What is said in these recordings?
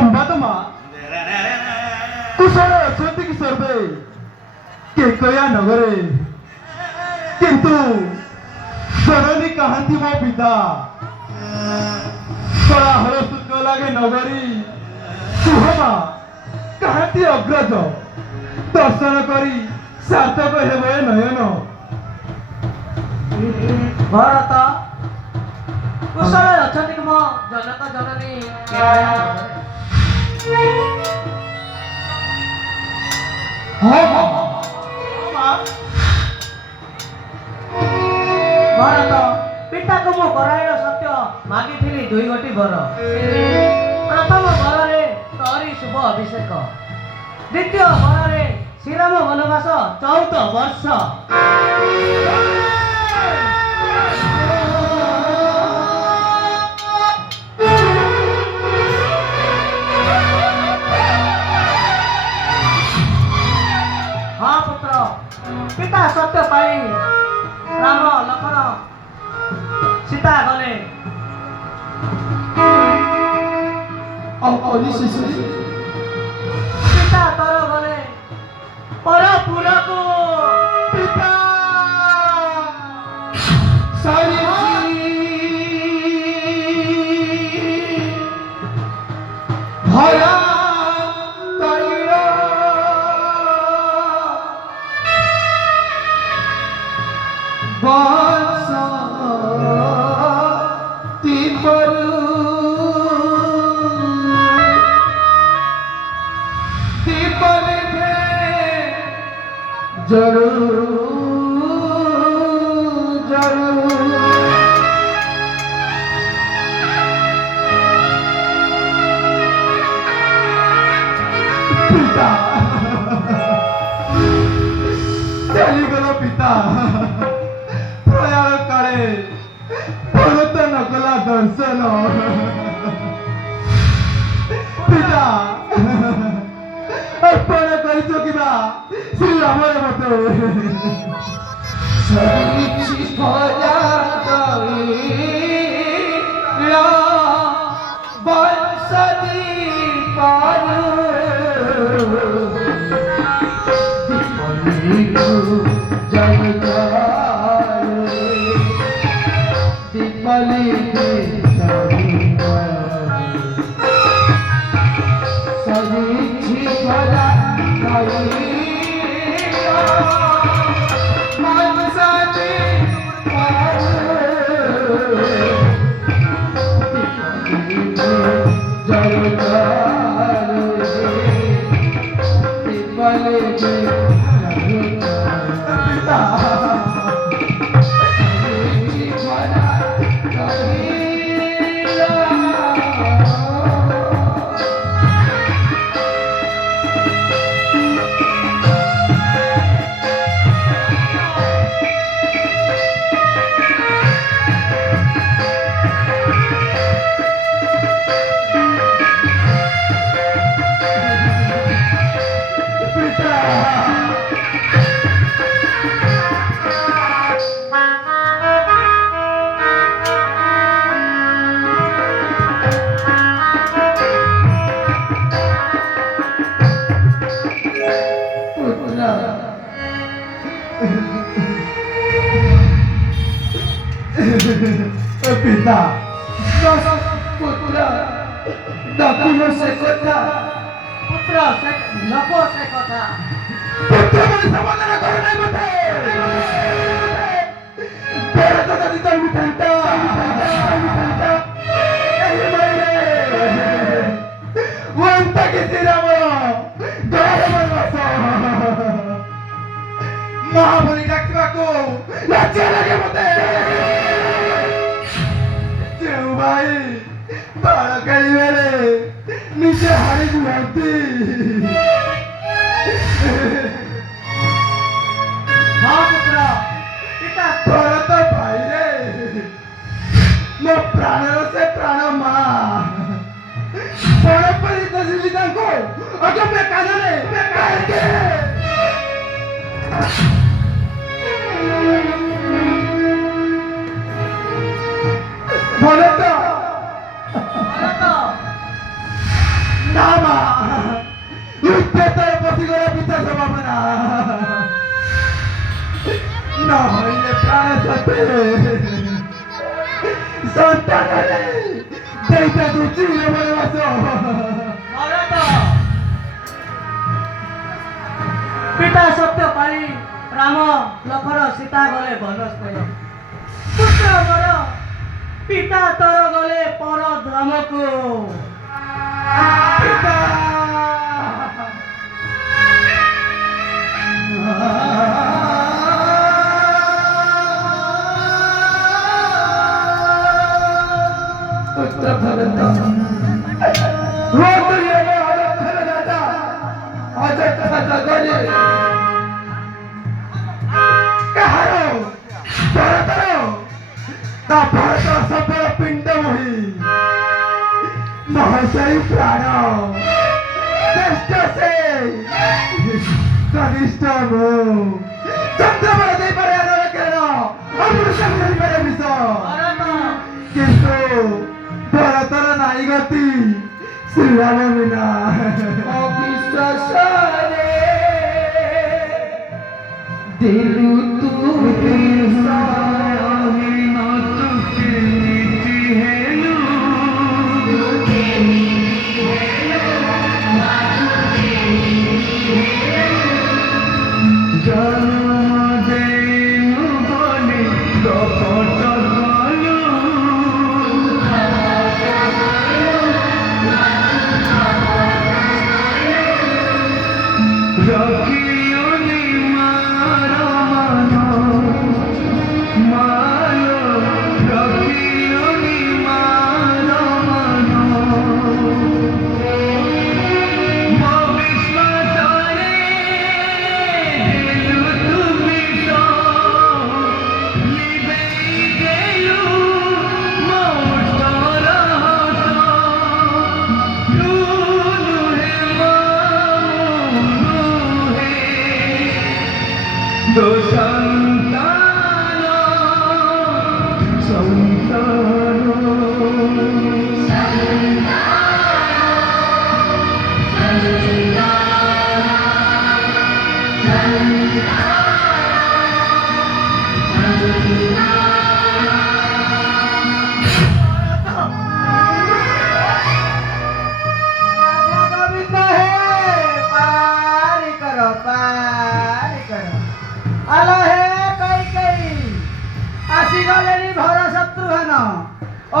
ସମ୍ବାଦମା କୁଶଳ ଅଛନ୍ତି କି ସର୍ବେ କେକୟା ନଗରେ କିନ୍ତୁ ଜନନୀ କାହାନ୍ତି ମୋ ପିତା କଳାହଳ ଶୁକ ଲାଗେ ନଗରୀ ସୁହମା କାହାନ୍ତି ଅଗ୍ରଜ ଦର୍ଶନ କରି ସାର୍ଥକ ହେବ ଏ ନୟନ ଭରତ କୁଶଳ ଅଛନ୍ତି କି ମୋ ଜନକ ଜନନୀ ଭରତ ପିତାକୁ ମୁଁ କରାଇର ସତ୍ୟ ମାଗିଥିଲି 2 ଗୋଟି ବର ପ୍ରଥମ ବରରେ ତୋରି ଶୁଭ ଅଭିଷେକ ଦ୍ୱିତୀୟ ବରରେ ଶ୍ରୀରାମ ବନବାସ 14 ବର୍ଷ ହଁ ପୁତ୍ର ପିତା ସତ୍ୟ ପାଇ ରାମ ଲକ୍ଷ୍ମଣ ସୀତା ଗଲେ ପିତା ତୋର ଗଲେ ପରପୁରକୁ ପିତା ଭରା ତୈଳ ବର୍ଷ ତିପରୁ ତିପରେ ଜରୁ ଜରୁ ପିତା ଚାଲିଗଲ ପିତା ପ୍ରୟାଣ କାଳେ ଭରତ ନକଲା ଦର୍ଶନ ପିତା ଅର୍ପଣ କରିଛ କିବା ଶ୍ରୀରାମର ମତେ ସରିଛି ଭଜା ତୈଳ ବର୍ଷଦି ପାରୁ पिता पुत्र डाकुलो से कथा पुत्र से नको से कथा पुत्र मन समाधान करू नाही मते तेरा तो दादी तर मिठंता एही मारे वंता के श्रीराम दर मनवास महाबली डाकिबाको लाज लागे मते भाई बाल खेलिबे निजे हारी गुहाती हाँ पुत्र पिता भरत भाई रे मो प्राण से प्राण माँ परपरी दसिली तांको अगो पे कानले पे काहे भरत না মা উঠতে তোর পথি করে পিতা স্বভাব না না হইলে প্রাণ সাথে সন্তানরে দেইতা তু চিরে মরে বাস পিতা সত্য পালি রাম লক্ষণ সীতা গলে বনস কলে পুত্র মর পিতা তোর গলে পর ধামକୁ পিতা পুত্র ভবেন্দ রোদ এনে অরক্ষণ দাদা অযথা জগরে কাহার ভরতর তা ভরত সফল পিণ্ড মোহি মহাশয় প্রাণ শ্রেষ্ঠ সে কনিষ্ঠ মো চন্দ্রবর ଦେଇପାରେ ଆନର କେଣ ଅମୃତ ମିଳିପାରେ ବିଷ କିନ୍ତୁ ଭରତର ନାଇଁ ଗତି ଶ୍ରୀରାମ ବିନା ଅବିଶ୍ୱାସରେ ଦିଲୁ ତୁ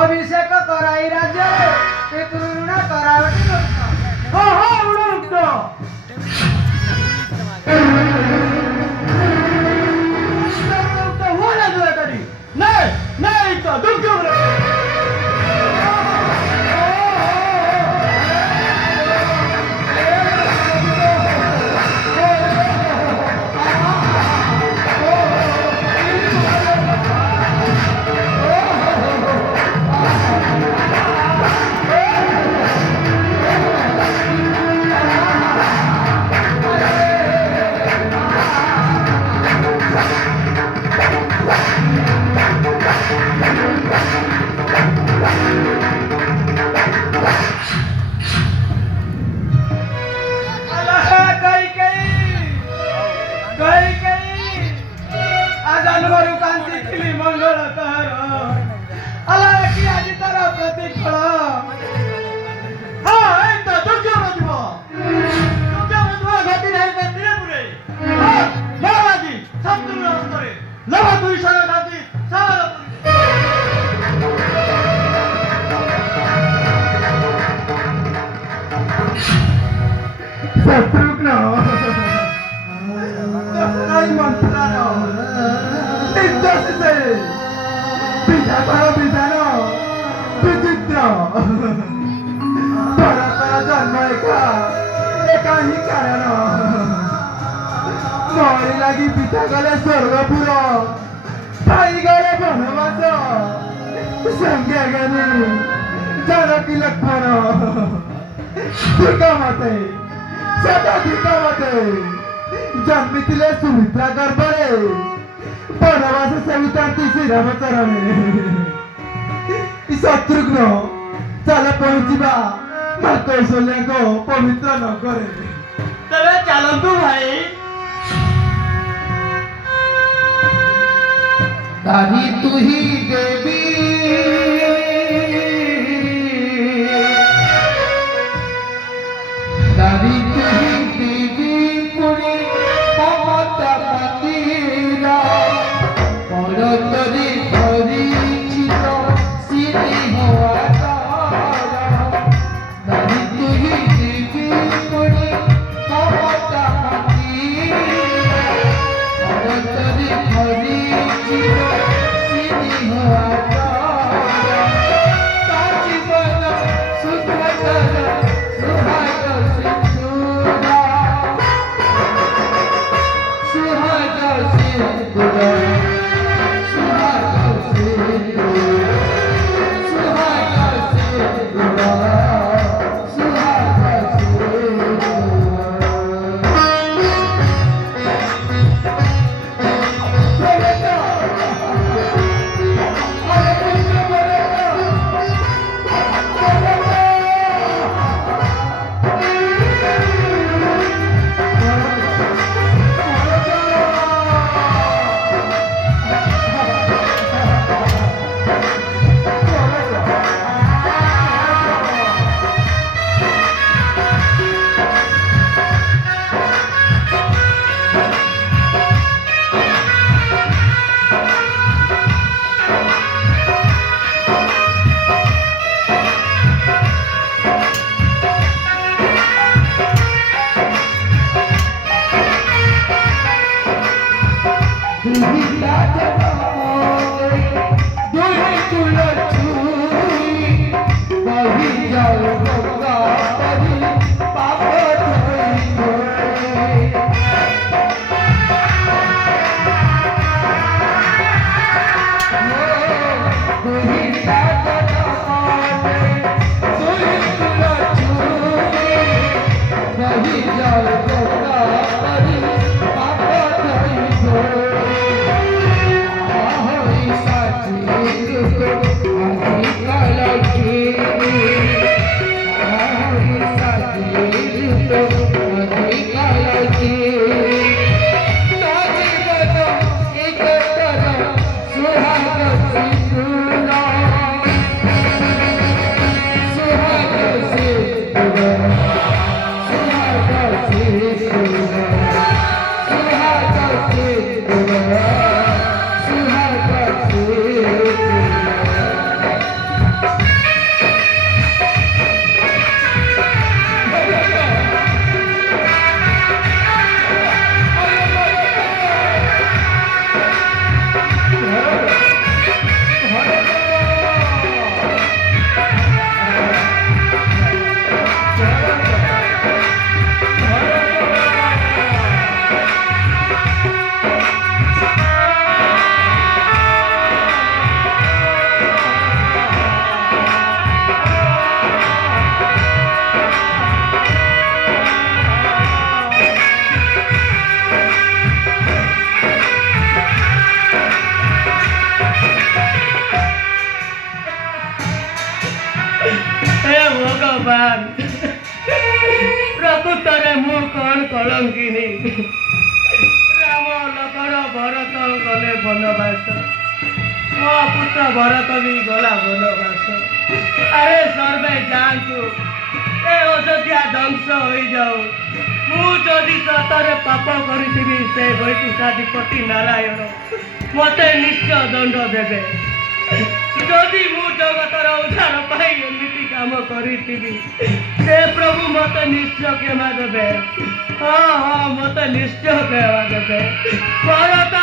অভিষেক করাই রাজ্যে পিতৃঋণ করাবটি শত্রুঘ্ন দশরাই মন্ত্রার নির্দেশিতে বিধান বিধান বিচিত্র ভরতর জন্ম একা হি কারণ মরি লাগি পিতা গলে স্বর্গপুর ভাই গলে বনবাস সঙ্গে গেলি জানকী লক্ষ্মণ ঠিক মতে শতাধিক মতে জন্মিଥିଲେ ସୁମିତ୍ରା ଗର୍ଭରେ ବନବାସ ସେବିଥାନ୍ତି ଶ୍ରୀରାମଚରଣେ ଶତ୍ରୁଘ୍ନ ଚାଲ ପହଞ୍ଚିବା ମା କୌଶଲ୍ୟାଙ୍କ ପବିତ୍ର ନଗରରେ। ତେବେ ଚାଲନ୍ତୁ ଭାଇ। दारी तू ही देवी दारी तू ही देवी पुरी ममता मंदिरा परतरी धरी छिलो सिद्धि हुआ दारी तू ही देवी पुरी ममता मंदिरा परतरी धरी छिलो भगवान प्रकृतरे मु कौन कलंकिनी राम लखन भरत गले वनवास मो पुत्र भरत भी गला वनवास अरे सर्वे जानतु ए अयोध्या ध्वंस हो जाऊ मु जदि सतरे पाप करी से वैकुंठाधिपति नारायण मते निश्चय दंड देवे जदि मु जगतर उद्धार पाई एमती काम करी से प्रभु मत निश्चय क्षमा देवे हाँ हाँ मत निश्चय क्षमा देवे भरत